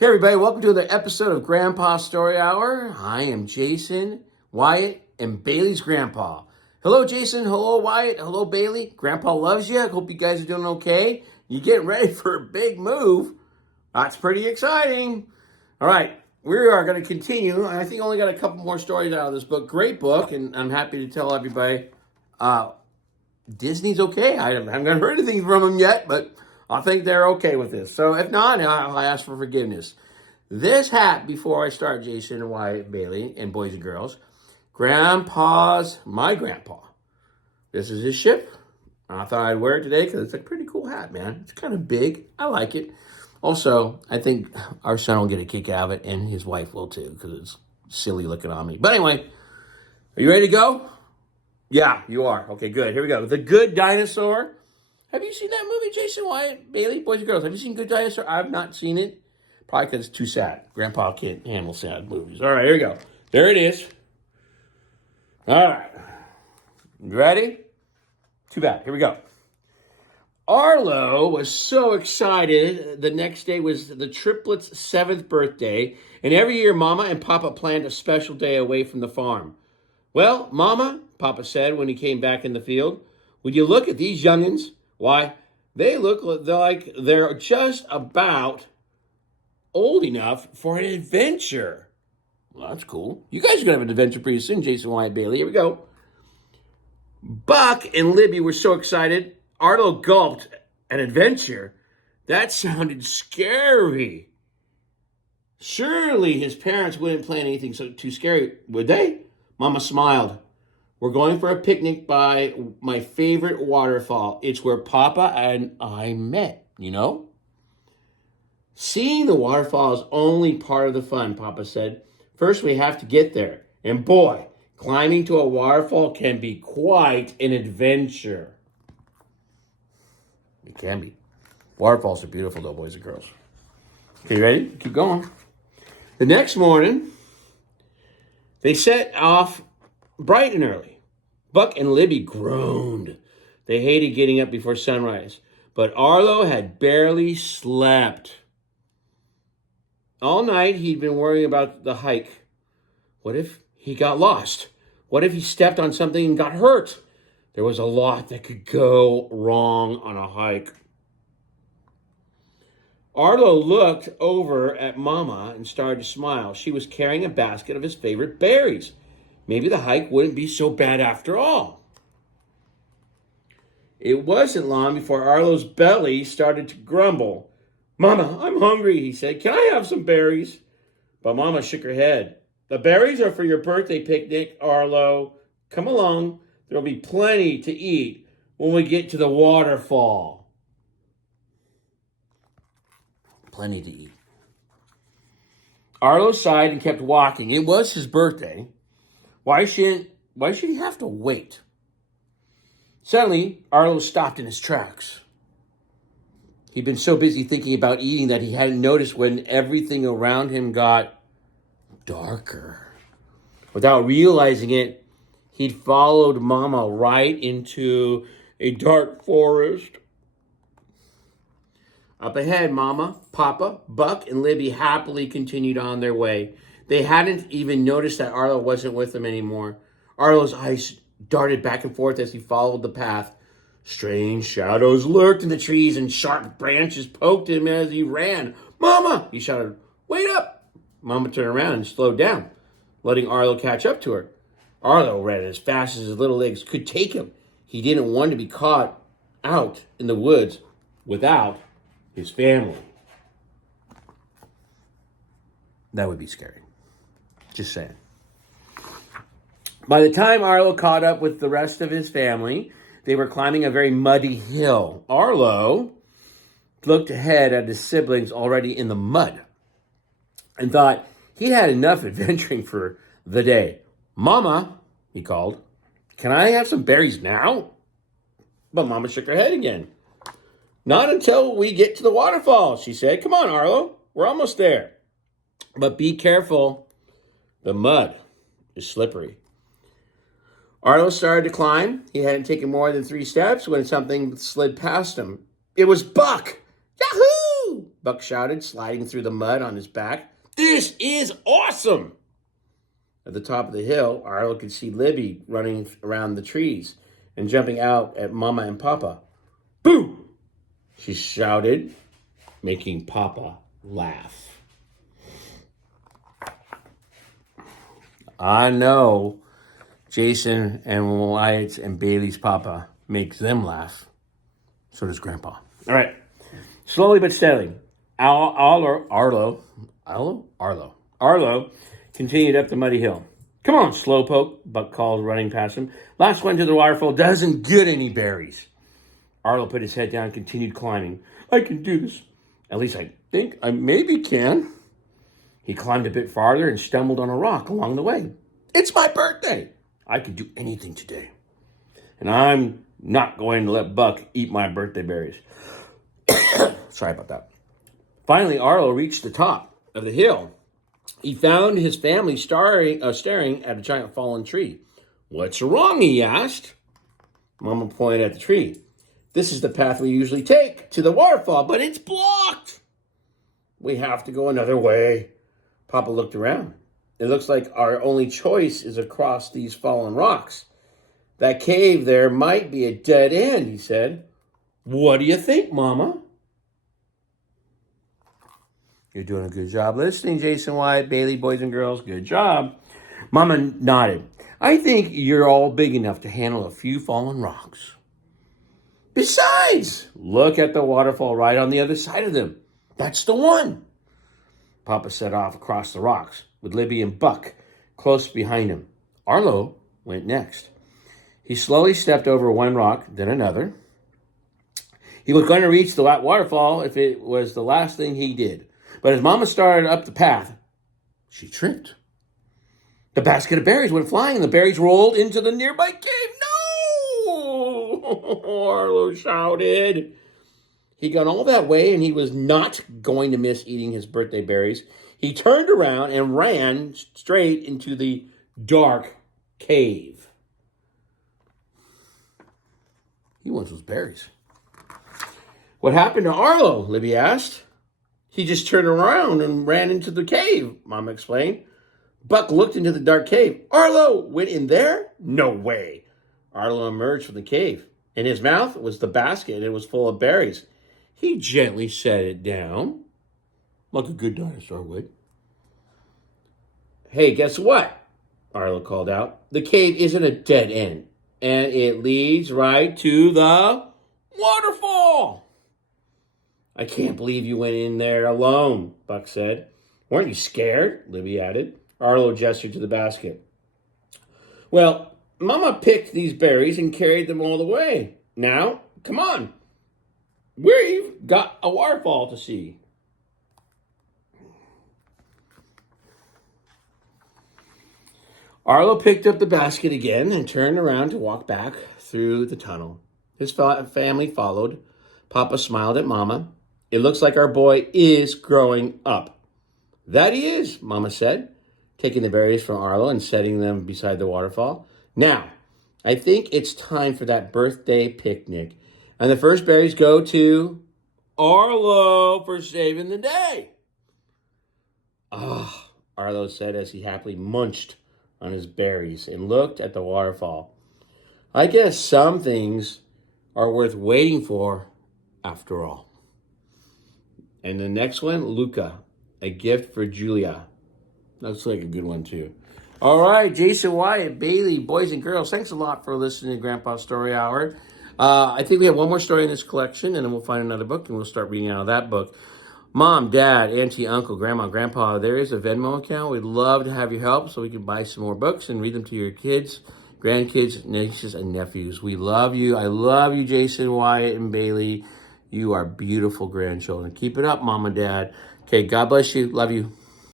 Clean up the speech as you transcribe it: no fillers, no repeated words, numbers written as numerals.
Hey everybody, welcome to another episode of Grandpa Story Hour. I am Jason, Wyatt, and Bailey's grandpa. Hello Jason, hello Wyatt, hello Bailey. Grandpa loves you. I hope you guys are doing okay. You getting ready for a big move. That's pretty exciting. All right, we are going to continue. I think I only got a couple more stories out of this book. Great book, and I'm happy to tell everybody Disney's okay. I haven't heard anything from them yet, but I think they're okay with this. So if not, I'll ask for forgiveness. This hat, before I start, Jason and Wyatt, Bailey, and boys and girls, my grandpa. This is his ship. I thought I'd wear it today because it's a pretty cool hat, man. It's kind of big. I like it. Also, I think our son will get a kick out of it, and his wife will too, because it's silly looking on me. But anyway, are you ready to go? Yeah, you are. Okay, good. Here we go. The Good Dinosaur. Have you seen that movie, Jason, Wyatt, Bailey, boys and girls? Have you seen Good Dinosaur? I've not seen it. Probably because it's too sad. Grandpa can't handle sad movies. All right, here we go. There it is. All right. You ready? Too bad. Here we go. Arlo was so excited. The next day was the triplets' 7th birthday, and every year Mama and Papa planned a special day away from the farm. Well, Mama, Papa said when he came back in the field, would you look at these youngins? Why, they look like they're just about old enough for an adventure. Well, that's cool. You guys are going to have an adventure pretty soon, Jason, Wyatt, Bailey. Here we go. Buck and Libby were so excited. Arlo gulped. An adventure? That sounded scary. Surely his parents wouldn't plan anything so too scary, would they? Mama smiled. We're going for a picnic by my favorite waterfall. It's where Papa and I met, you know? Seeing the waterfall is only part of the fun, Papa said. First, we have to get there. And boy, climbing to a waterfall can be quite an adventure. It can be. Waterfalls are beautiful, though, boys and girls. Okay, you ready? Keep going. The next morning, they set off bright and early. Buck and Libby groaned. They hated getting up before sunrise. But Arlo had barely slept. All night, he'd been worrying about the hike. What if he got lost? What if he stepped on something and got hurt? There was a lot that could go wrong on a hike. Arlo looked over at Mama and started to smile. She was carrying a basket of his favorite berries. Maybe the hike wouldn't be so bad after all. It wasn't long before Arlo's belly started to grumble. Mama, I'm hungry, he said. Can I have some berries? But Mama shook her head. The berries are for your birthday picnic, Arlo. Come along. There'll be plenty to eat when we get to the waterfall. Plenty to eat. Arlo sighed and kept walking. It was his birthday. Why should he have to wait? Suddenly, Arlo stopped in his tracks. He'd been so busy thinking about eating that he hadn't noticed when everything around him got darker. Without realizing it, he'd followed Mama right into a dark forest. Up ahead, Mama, Papa, Buck, and Libby happily continued on their way. They hadn't even noticed that Arlo wasn't with them anymore. Arlo's eyes darted back and forth as he followed the path. Strange shadows lurked in the trees and sharp branches poked him as he ran. Mama, he shouted, wait up. Mama turned around and slowed down, letting Arlo catch up to her. Arlo ran as fast as his little legs could take him. He didn't want to be caught out in the woods without his family. That would be scary. Just saying. By the time Arlo caught up with the rest of his family, they were climbing a very muddy hill. Arlo looked ahead at his siblings already in the mud and thought he had enough adventuring for the day. Mama, he called, can I have some berries now? But Mama shook her head again. Not until we get to the waterfall, she said. Come on, Arlo, we're almost there. But be careful. The mud is slippery. Arlo started to climb. He hadn't taken more than 3 steps when something slid past him. It was Buck. Yahoo! Woo! Buck shouted, sliding through the mud on his back. This is awesome! At the top of the hill, Arlo could see Libby running around the trees and jumping out at Mama and Papa. Boo! She shouted, making Papa laugh. I know Jason and Wyatt and Bailey's Papa makes them laugh. So does Grandpa. All right. Slowly but steadily, Arlo continued up the muddy hill. Come on, Slowpoke, Buck called, running past him. Last one to the waterfall doesn't get any berries. Arlo put his head down and continued climbing. I can do this. At least I think I maybe can. He climbed a bit farther and stumbled on a rock along the way. It's my birthday. I can do anything today. And I'm not going to let Buck eat my birthday berries. Sorry about that. Finally, Arlo reached the top of the hill. He found his family staring at a giant fallen tree. What's wrong, he asked. Mama pointed at the tree. This is the path we usually take to the waterfall, but it's blocked. We have to go another way. Papa looked around. It looks like our only choice is across these fallen rocks. That cave there might be a dead end, he said. What do you think, Mama? You're doing a good job listening, Jason Wyatt, Bailey, boys and girls. Good job. Mama nodded. I think you're all big enough to handle a few fallen rocks. Besides, look at the waterfall right on the other side of them. That's the one. Papa set off across the rocks with Libby and Buck close behind him. Arlo went next. He slowly stepped over one rock, then another. He was going to reach the waterfall if it was the last thing he did. But as Mama started up the path, she tripped. The basket of berries went flying, and the berries rolled into the nearby cave. No! Arlo shouted. He'd gone all that way, and he was not going to miss eating his birthday berries. He turned around and ran straight into the dark cave. He wants those berries. What happened to Arlo? Libby asked. He just turned around and ran into the cave, Mama explained. Buck looked into the dark cave. Arlo went in there? No way. Arlo emerged from the cave. In his mouth was the basket, and it was full of berries. He gently set it down, like a good dinosaur would. Hey, guess what? Arlo called out. The cave isn't a dead end, and it leads right to the waterfall. I can't believe you went in there alone, Buck said. Weren't you scared? Libby added. Arlo gestured to the basket. Well, Mama picked these berries and carried them all the way. Now, come on. We've got a waterfall to see. Arlo picked up the basket again and turned around to walk back through the tunnel. His family followed. Papa smiled at Mama. It looks like our boy is growing up. That he is, Mama said, taking the berries from Arlo and setting them beside the waterfall. Now, I think it's time for that birthday picnic. And the first berries go to Arlo for saving the day. Ah, Arlo said as he happily munched on his berries and looked at the waterfall. I guess some things are worth waiting for after all. And the next one, Luca, a gift for Julia. That's like a good one too. All right, Jason Wyatt, Bailey, boys and girls, thanks a lot for listening to Grandpa's Story Hour. I think we have one more story in this collection, and then we'll find another book, and we'll start reading out of that book. Mom, Dad, Auntie, Uncle, Grandma, Grandpa, there is a Venmo account. We'd love to have your help so we can buy some more books and read them to your kids, grandkids, nieces, and nephews. We love you. I love you, Jason, Wyatt, and Bailey. You are beautiful grandchildren. Keep it up, Mom and Dad. Okay, God bless you. Love you.